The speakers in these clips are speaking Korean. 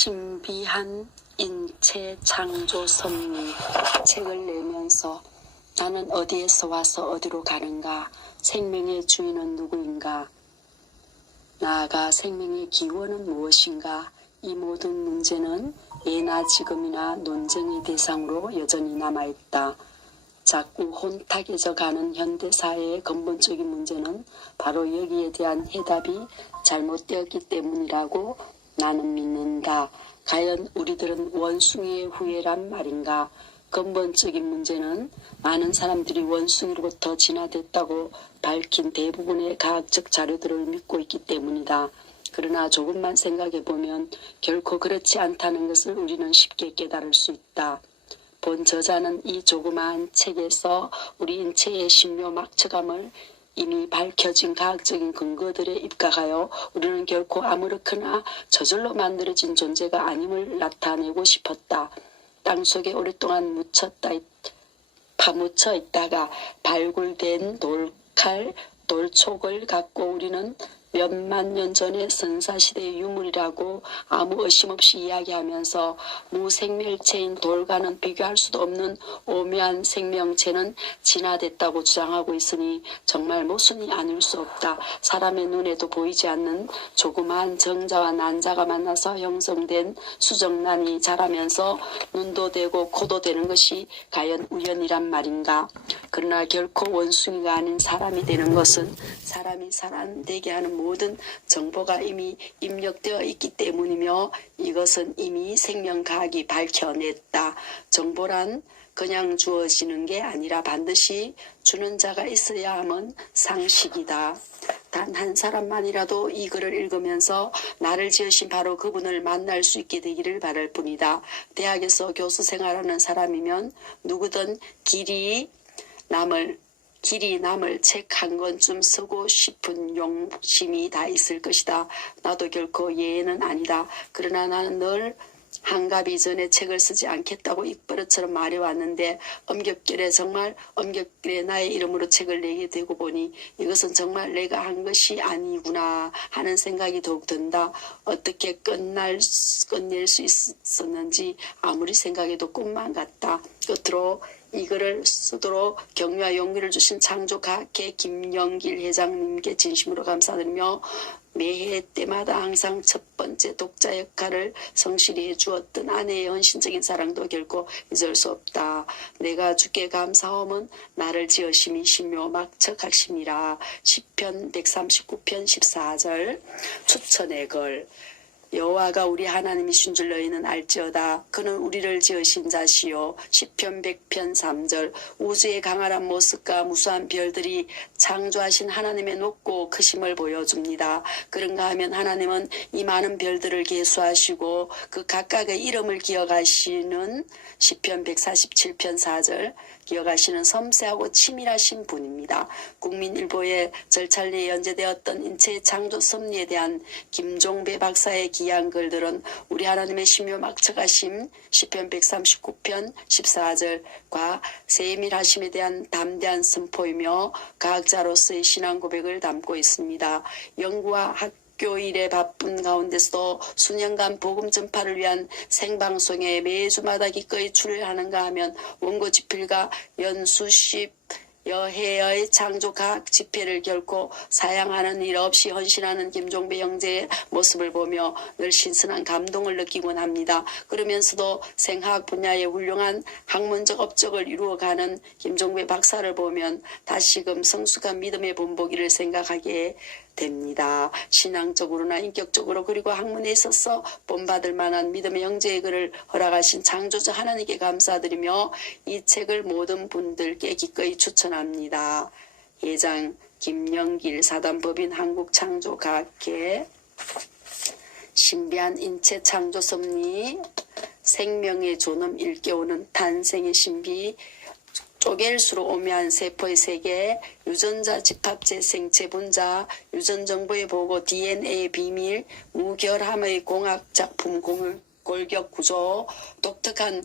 신비한 인체 창조 섭리 책을 내면서 나는 어디에서 와서 어디로 가는가, 생명의 주인은 누구인가, 나아가 생명의 기원은 무엇인가, 이 모든 문제는 예나 지금이나 논쟁의 대상으로 여전히 남아있다. 자꾸 혼탁해져 가는 현대사회의 근본적인 문제는 바로 여기에 대한 해답이 잘못되었기 때문이라고 나는 믿는다. 과연 우리들은 원숭이의 후예란 말인가? 근본적인 문제는 많은 사람들이 원숭이로부터 진화됐다고 밝힌 대부분의 과학적 자료들을 믿고 있기 때문이다. 그러나 조금만 생각해보면 결코 그렇지 않다는 것을 우리는 쉽게 깨달을 수 있다. 본 저자는 이 조그마한 책에서 우리 인체의 신묘 막처감을 이미 밝혀진 과학적인 근거들에 입각하여 우리는 결코 아무렇거나 저절로 만들어진 존재가 아님을 나타내고 싶었다. 땅속에 오랫동안 파묻혀 있다가 발굴된 돌칼, 돌촉을 갖고 우리는 몇만 년 전의 선사시대의 유물이라고 아무 의심 없이 이야기하면서 무생멸체인 돌과는 비교할 수도 없는 오묘한 생명체는 진화됐다고 주장하고 있으니 정말 모순이 아닐 수 없다. 사람의 눈에도 보이지 않는 조그마한 정자와 난자가 만나서 형성된 수정란이 자라면서 눈도 되고 코도 되는 것이 과연 우연이란 말인가? 그러나 결코 원숭이가 아닌 사람이 되는 것은 사람이 살아내게 하는 모든 정보가 이미 입력되어 있기 때문이며 이것은 이미 생명과학이 밝혀냈다. 정보란 그냥 주어지는 게 아니라 반드시 주는 자가 있어야 함은 상식이다. 단 한 사람만이라도 이 글을 읽으면서 나를 지으신 바로 그분을 만날 수 있게 되기를 바랄 뿐이다. 대학에서 교수 생활하는 사람이면 누구든 길이 남을 책 한 권쯤 쓰고 싶은 욕심이 다 있을 것이다. 나도 결코 예외는 아니다. 그러나 나는 늘 한갑이 전에 책을 쓰지 않겠다고 입버릇처럼 말해왔는데 정말 엄격결에 나의 이름으로 책을 내게 되고 보니 이것은 정말 내가 한 것이 아니구나 하는 생각이 더욱 든다. 어떻게 끝낼 수 있었는지 아무리 생각해도 꿈만 같다. 끝으로 이 글을 쓰도록 격려와 용기를 주신 창조과학회 김영길 회장님께 진심으로 감사드리며 매해 때마다 항상 첫 번째 독자 역할을 성실히 해주었던 아내의 헌신적인 사랑도 결코 잊을 수 없다. 내가 주께 감사함은 나를 지으심이 신묘 막척하심이라. 시편 139편 14절 추천의 글. 여호와가 우리 하나님이신 줄 너희는 알지어다. 그는 우리를 지으신 자시요. 시편 100편 3절. 우주의 강활한 모습과 무수한 별들이 창조하신 하나님의 높고 크심을 보여줍니다. 그런가 하면 하나님은 이 많은 별들을 계수하시고 그 각각의 이름을 기억하시는 시편 147편 4절 기억하시는 섬세하고 치밀하신 분입니다. 국민일보에 절찬리에 연재되었던 인체의 창조 섭리에 대한 김종배 박사의 기이한 글들은 우리 하나님의 신묘 막척하심 시편 139편 14절과 세밀하심에 대한 담대한 선포이며 과학자로서의 신앙 고백을 담고 있습니다. 연구와 학교일에 바쁜 가운데서도 수년간 복음 전파를 위한 생방송에 매주마다 기꺼이 출연하는가 하면 원고 집필과 연수십 여해의 창조과학 집회를 결코 사양하는 일 없이 헌신하는 김종배 형제의 모습을 보며 늘 신선한 감동을 느끼곤 합니다. 그러면서도 생화학 분야의 훌륭한 학문적 업적을 이루어가는 김종배 박사를 보면 다시금 성숙한 믿음의 본보기를 생각하게 됩니다. 신앙적으로나 인격적으로 그리고 학문에 있어서 본받을 만한 믿음의 형제의 글을 허락하신 창조자 하나님께 감사드리며 이 책을 모든 분들께 기꺼이 추천합니다. 회장 김영길 사단법인 한국창조과학회. 신비한 인체 창조 섭리, 생명의 존엄 일깨우는 탄생의 신비, 쪼갤수록 오묘한 세포의 세계, 유전자 집합재생 재분자, 유전정보의 보고 DNA의 비밀, 무결함의 공학작품 골격구조, 독특한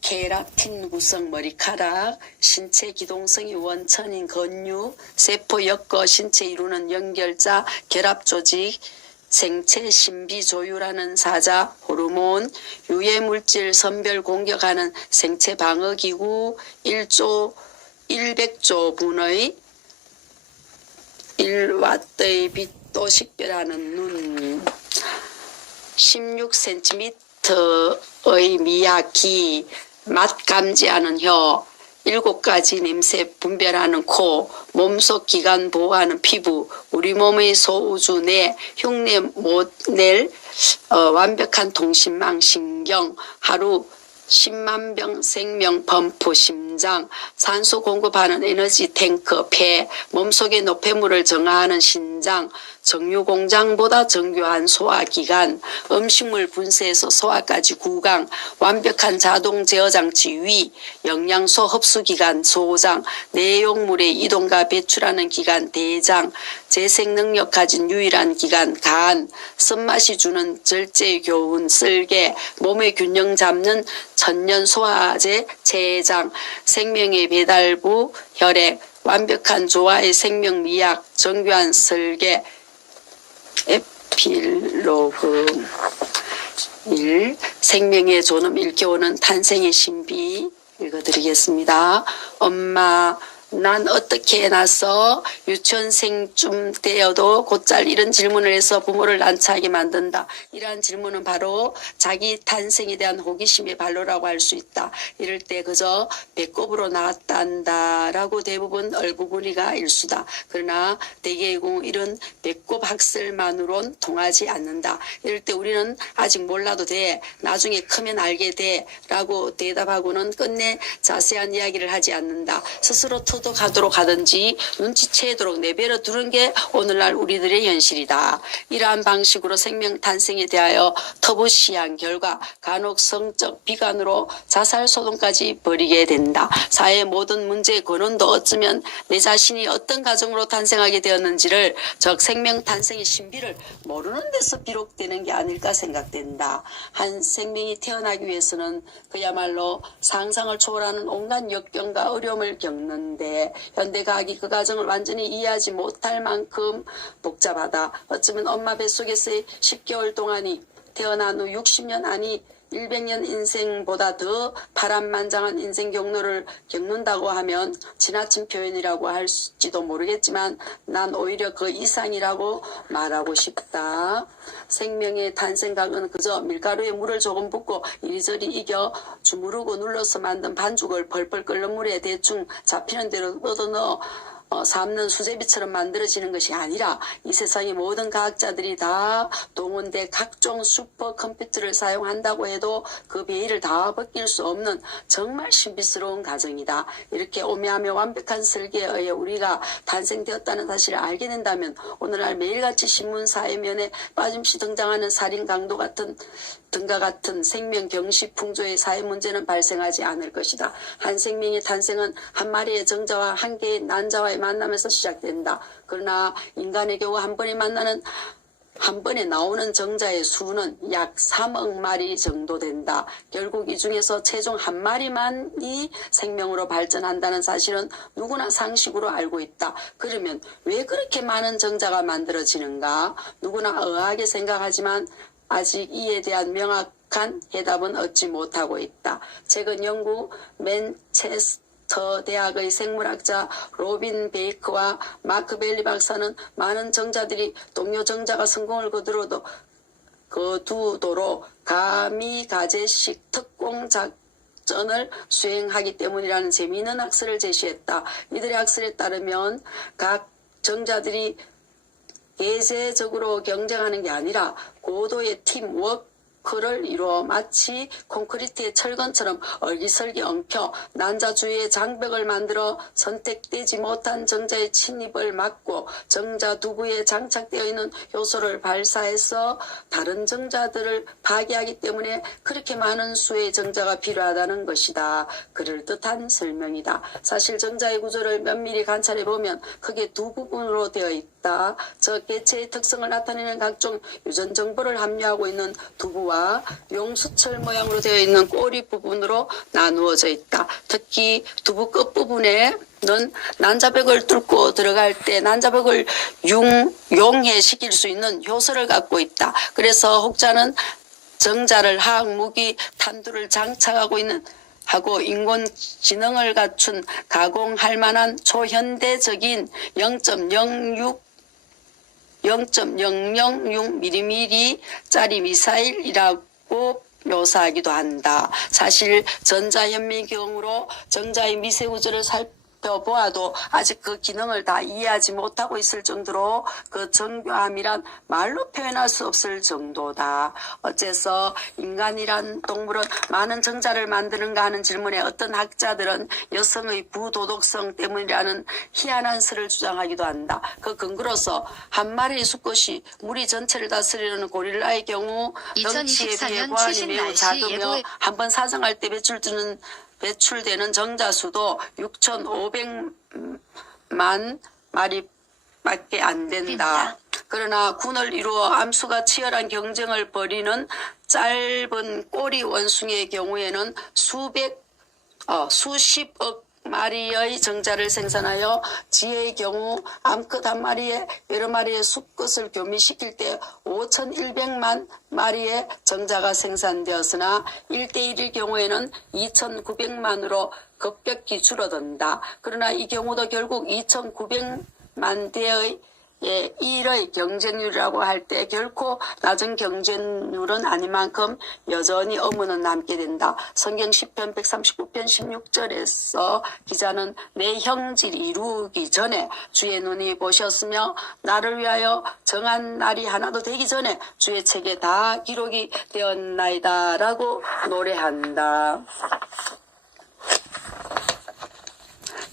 케라틴 구성 머리카락, 신체 기동성이 원천인 근육, 세포 엮어 신체 이루는 연결자, 결합조직, 생체 신비 조율하는 사자, 호르몬, 유해물질 선별 공격하는 생체 방어기구, 100조 분의 1W의 빛도 식별하는 눈, 16cm의 미약기, 맛 감지하는 혀, 7가지 냄새 분별하는 코, 몸속 기관 보호하는 피부, 우리 몸의 소우주 내 흉내 못 낼 완벽한 통신망 신경, 하루 10만 병 생명 펌프 심장, 산소 공급하는 에너지 탱크 폐, 몸속의 노폐물을 정화하는 신장, 정유공장보다 정교한 소화기관, 음식물 분쇄에서 소화까지 구강, 완벽한 자동 제어장치 위, 영양소 흡수기관 소장, 내용물의 이동과 배출하는 기관 대장, 재생능력 가진 유일한 기관 간, 쓴맛이 주는 절제교훈 쓸개, 몸의 균형 잡는 천년 소화제 제장, 생명의 배달부 혈액, 완벽한 조화의 생명미약 정교한 설계. 에필로그 1. 생명의 존엄 일깨우는 탄생의 신비 읽어드리겠습니다. 엄마, 난 어떻게 낳았어? 유치원생쯤 되어도 곧잘 이런 질문을 해서 부모를 난처하게 만든다. 이러한 질문은 바로 자기 탄생에 대한 호기심의 발로라고 할 수 있다. 이럴 때 그저 배꼽으로 낳았단다 라고 대부분 얼구구리가 일수다. 그러나 대개의 경우 이런 배꼽 학설만으론 통하지 않는다. 이럴 때 우리는 아직 몰라도 돼, 나중에 크면 알게 돼 라고 대답하고는 끝내 자세한 이야기를 하지 않는다. 스스로 가도록 하든지 눈치채도록 내버려 두는 게 오늘날 우리들의 현실이다. 이러한 방식으로 생명 탄생에 대하여 터부시한 결과 간혹 성적 비관으로 자살소동까지 벌이게 된다. 사회의 모든 문제의 근원도 어쩌면 내 자신이 어떤 가정으로 탄생하게 되었는지를, 즉 생명 탄생의 신비를 모르는 데서 비롯되는 게 아닐까 생각된다. 한 생명이 태어나기 위해서는 그야말로 상상을 초월하는 온갖 역경과 어려움을 겪는데 현대과학이 그 과정을 완전히 이해하지 못할 만큼 복잡하다. 어쩌면 엄마 뱃속에서의 10개월 동안이 태어난 후 60년 아니 100년 인생보다 더 파란만장한 인생 경로를 겪는다고 하면 지나친 표현이라고 할지도 모르겠지만 난 오히려 그 이상이라고 말하고 싶다. 생명의 탄생각은 그저 밀가루에 물을 조금 붓고 이리저리 이겨 주무르고 눌러서 만든 반죽을 펄펄 끓는 물에 대충 잡히는 대로 뻗어넣어 삶는 수제비처럼 만들어지는 것이 아니라 이 세상의 모든 과학자들이 다 동원돼 각종 슈퍼컴퓨터를 사용한다고 해도 그 베일을 다 벗길 수 없는 정말 신비스러운 과정이다. 이렇게 오묘하며 완벽한 설계에 의해 우리가 탄생되었다는 사실을 알게 된다면 오늘날 매일같이 신문 사회면에 빠짐없이 등장하는 살인 강도 같은 등과 같은 생명 경시 풍조의 사회 문제는 발생하지 않을 것이다. 한 생명의 탄생은 한 마리의 정자와 한 개의 난자와의 만남에서 시작된다. 그러나 인간의 경우 한 번에 나오는 정자의 수는 약 3억 마리 정도 된다. 결국 이 중에서 최종 한 마리만이 생명으로 발전한다는 사실은 누구나 상식으로 알고 있다. 그러면 왜 그렇게 많은 정자가 만들어지는가? 누구나 의아하게 생각하지만 아직 이에 대한 명확한 해답은 얻지 못하고 있다. 최근 영국 맨체스터 대학의 생물학자 로빈 베이커와 마크 벨리 박사는 많은 정자들이 동료 정자가 성공을 거두도록 가미가제식 특공 작전을 수행하기 때문이라는 재미있는 학설을 제시했다. 이들의 학설에 따르면 각 정자들이 예제적으로 경쟁하는 게 아니라 고도의 팀워크를 이루어 마치 콘크리트의 철근처럼 얼기설기 엉켜 난자 주위에 장벽을 만들어 선택되지 못한 정자의 침입을 막고 정자 두부에 장착되어 있는 효소를 발사해서 다른 정자들을 파괴하기 때문에 그렇게 많은 수의 정자가 필요하다는 것이다. 그럴듯한 설명이다. 사실 정자의 구조를 면밀히 관찰해보면 크게 두 부분으로 되어 있다. 저 개체의 특성을 나타내는 각종 유전 정보를 함유하고 있는 두부와 꼬리와 용수철 모양으로 되어 있는 꼬리 부분으로 나누어져 있다. 특히 두부 끝부분에는 난자벽을 뚫고 들어갈 때 난자벽을 용해시킬 수 있는 효소를 갖고 있다. 그래서 혹자는 정자를 화학 무기 탄두를 장착하고 있는 하고 인공지능을 갖춘 가공할 만한 초현대적인 0.006mm짜리 미사일이라고 묘사하기도 한다. 사실 전자현미경으로 정자의 미세 구조를 살펴보아도 아직 그 기능을 다 이해하지 못하고 있을 정도로 그 정교함이란 말로 표현할 수 없을 정도다. 어째서 인간이란 동물은 많은 정자를 만드는가 하는 질문에 어떤 학자들은 여성의 부도덕성 때문이라는 희한한 설을 주장하기도 한다. 그 근거로서 한 마리의 수컷이 무리 전체를 다스리는 고릴라의 경우 덩치에 비해 보안이 매우 작으며 한 번 사정할 때 배출되는 정자수도 6,500만 마리밖에 안 된다. 그러나 군을 이루어 암수가 치열한 경쟁을 벌이는 짧은 꼬리 원숭이의 경우에는 수십억 마리의 정자를 생산하여 지혜의 경우 암컷 한 마리에 여러 마리의 수컷을 교미시킬 때 5,100만 마리의 정자가 생산되었으나 1대1의 경우에는 2,900만으로 급격히 줄어든다. 그러나 이 경우도 결국 2,900만 대의 1의 경쟁률이라고 할 때 결코 낮은 경쟁률은 아닌 만큼 여전히 의문은 남게 된다. 성경 10편 139편 16절에서 기자는 내 형질이 이루기 전에 주의 눈이 보셨으며 나를 위하여 정한 날이 하나도 되기 전에 주의 책에 다 기록이 되었나이다 라고 노래한다.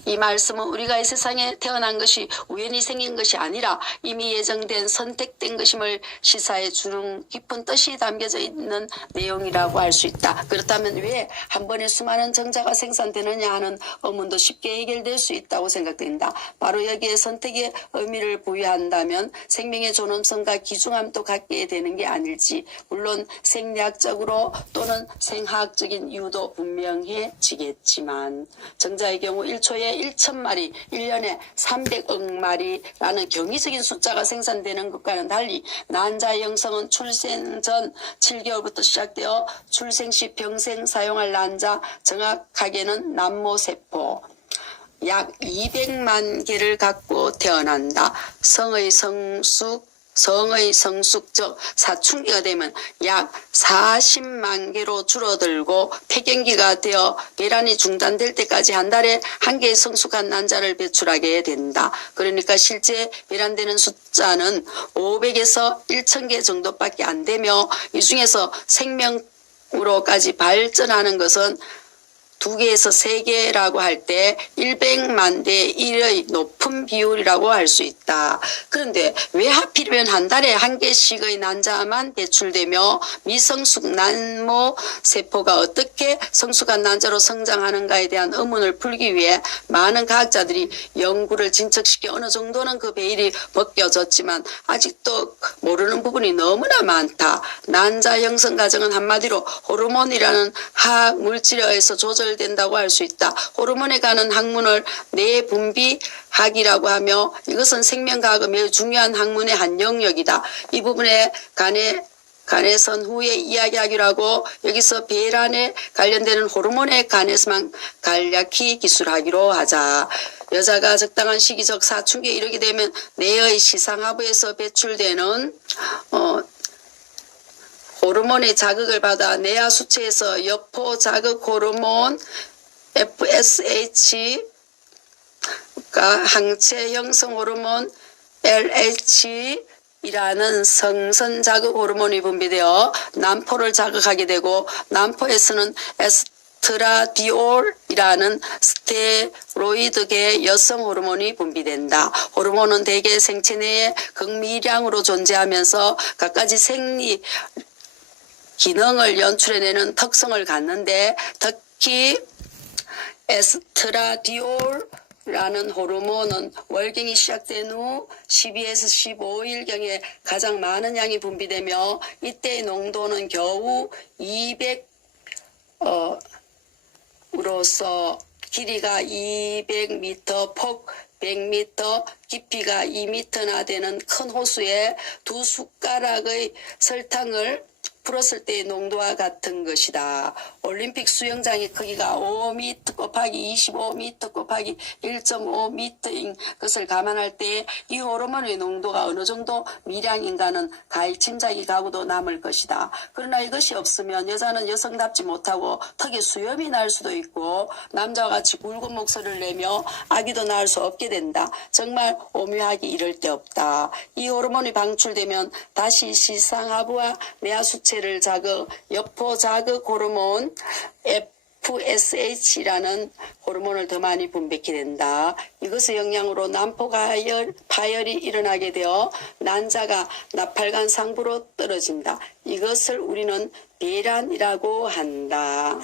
이 말씀은 우리가 이 세상에 태어난 것이 우연히 생긴 것이 아니라 이미 예정된 선택된 것임을 시사해 주는 깊은 뜻이 담겨져 있는 내용이라고 할 수 있다. 그렇다면 왜 한 번에 수많은 정자가 생산되느냐 하는 의문도 쉽게 해결될 수 있다고 생각된다. 바로 여기에 선택의 의미를 부여한다면 생명의 존엄성과 귀중함도 갖게 되는 게 아닐지. 물론 생리학적으로 또는 생화학적인 이유도 분명해지겠지만 정자의 경우 1초에 1,000마리, 1년에 300억 마리라는 경이적인 숫자가 생산되는 것과는 달리 난자의 형성은 출생 전 7개월부터 시작되어 출생 시 평생 사용할 난자, 정확하게는 남모세포 약 200만 개를 갖고 태어난다. 성의 성숙 즉 사춘기가 되면 약 40만 개로 줄어들고 폐경기가 되어 배란이 중단될 때까지 한 달에 한 개의 성숙한 난자를 배출하게 된다. 그러니까 실제 배란되는 숫자는 500에서 1,000개 정도밖에 안 되며 이 중에서 생명으로까지 발전하는 것은 2개에서 3개라고 할 때 100만 대 1의 높은 비율이라고 할 수 있다. 그런데 왜 하필이면 한 달에 한 개씩의 난자만 배출되며 미성숙 난모 세포가 어떻게 성숙한 난자로 성장하는가에 대한 의문을 풀기 위해 많은 과학자들이 연구를 진척시켜 어느 정도는 그 베일이 벗겨졌지만 아직도 모르는 부분이 너무나 많다. 난자 형성 과정은 한마디로 호르몬이라는 화학 물질에 의해서 된다고 할 수 있다. 호르몬에 관한 학문을 내분비학이라고 하며 이것은 생명과학의 매우 중요한 학문의 한 영역이다. 이 부분에 관해선 후에 이야기하기로 하고 여기서 배란에 관련되는 호르몬에 관해서만 간략히 기술하기로 하자. 여자가 적당한 시기적 사춘기에 이르게 되면 뇌의 시상하부에서 배출되는 호르몬의 자극을 받아 뇌하 수체에서 여포 자극 호르몬 FSH가 항체 형성 호르몬 LH이라는 성선 자극 호르몬이 분비되어 난포를 자극하게 되고 난포에서는 에스트라디올이라는 스테로이드계 여성 호르몬이 분비된다. 호르몬은 대개 생체 내에 극미량으로 존재하면서 갖가지 생리 기능을 연출해내는 특성을 갖는데 특히 에스트라디올 라는 호르몬은 월경이 시작된 후 12에서 15일경에 가장 많은 양이 분비되며 이때의 농도는 겨우 200으로서 길이가 200m, 폭 100m, 깊이가 2m나 되는 큰 호수에 2숟가락의 설탕을 풀었을 때의 농도와 같은 것이다. 올림픽 수영장의 크기가 5m 곱하기 25m 곱하기 1.5m인 것을 감안할 때 이 호르몬의 농도가 어느 정도 미량인가는 가히 짐작이 가고도 남을 것이다. 그러나 이것이 없으면 여자는 여성답지 못하고 턱에 수염이 날 수도 있고 남자와 같이 굵은 목소리를 내며 아기도 낳을 수 없게 된다. 정말 오묘하기 이를 데 없다. 이 호르몬이 방출되면 다시 시상하부와 내하수체를 자극, 여포 자극 호르몬 FSH라는 호르몬을 더 많이 분비하게 된다. 이것의 영향으로 난포 파열이 일어나게 되어 난자가 나팔관 상부로 떨어진다. 이것을 우리는 배란이라고 한다.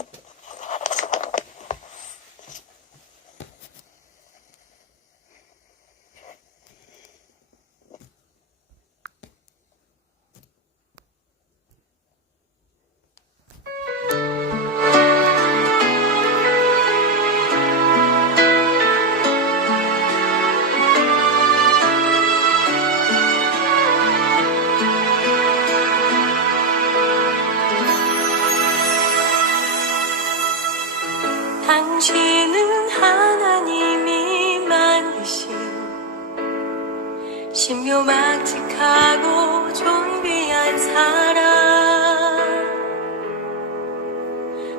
당신은 하나님이 만드신 신묘막직하고 존귀한 사람,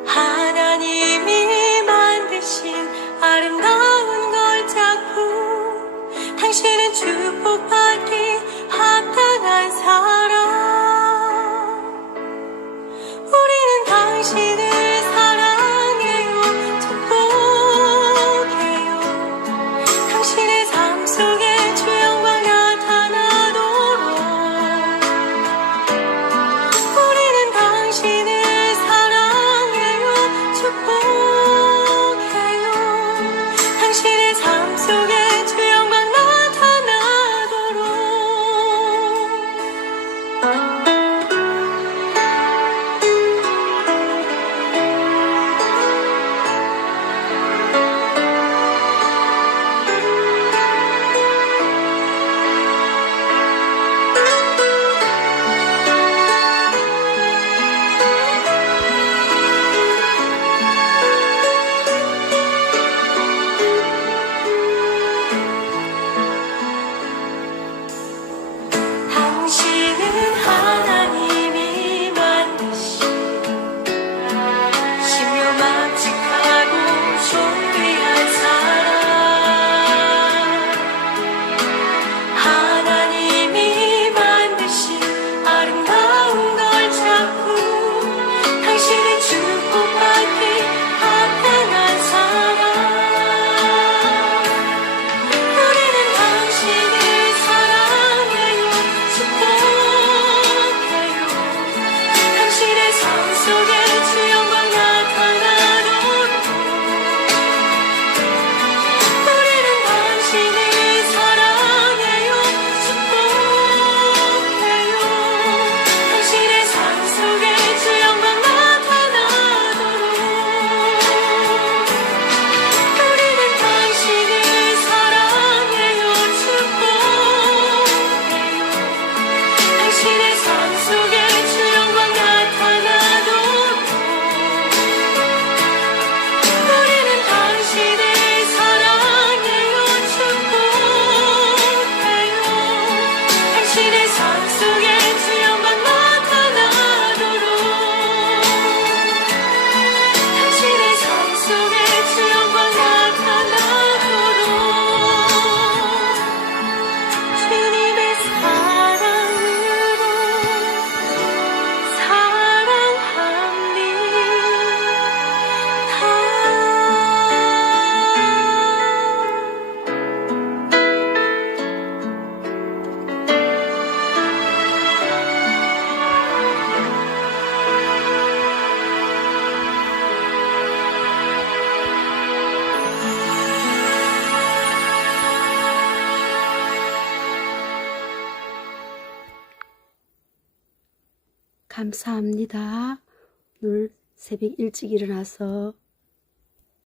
하나님이 만드신 아름다운 걸작품, 당신은 축복받기 합당한 사람. 우리는 당신을 당신의 삶 속에 주 영광 나타나도록 우리는 당신을 사랑해요, 축복해요. 당신의 삶 속에 주 영광 나타나도록. 당신은 하나님이 만드신 신묘막직하고 존귀한 사람, 하나님이 만드신 아름다운 걸작품, 당신은 축복받기 합당한 사람. 우리는 당신을 사랑해요, 축복해요. 당신의 삶 속에 주 영광 나타나도록 우리는 당신을 사랑해요, 축복해요. 당신의 삶 속에 주 영광 나타나도록 우리는 당신을 사랑해요, 축복해요. 당신의 삶 속에 주 영광 나타나도록 감사합니다. 오늘 새벽 일찍 일어나서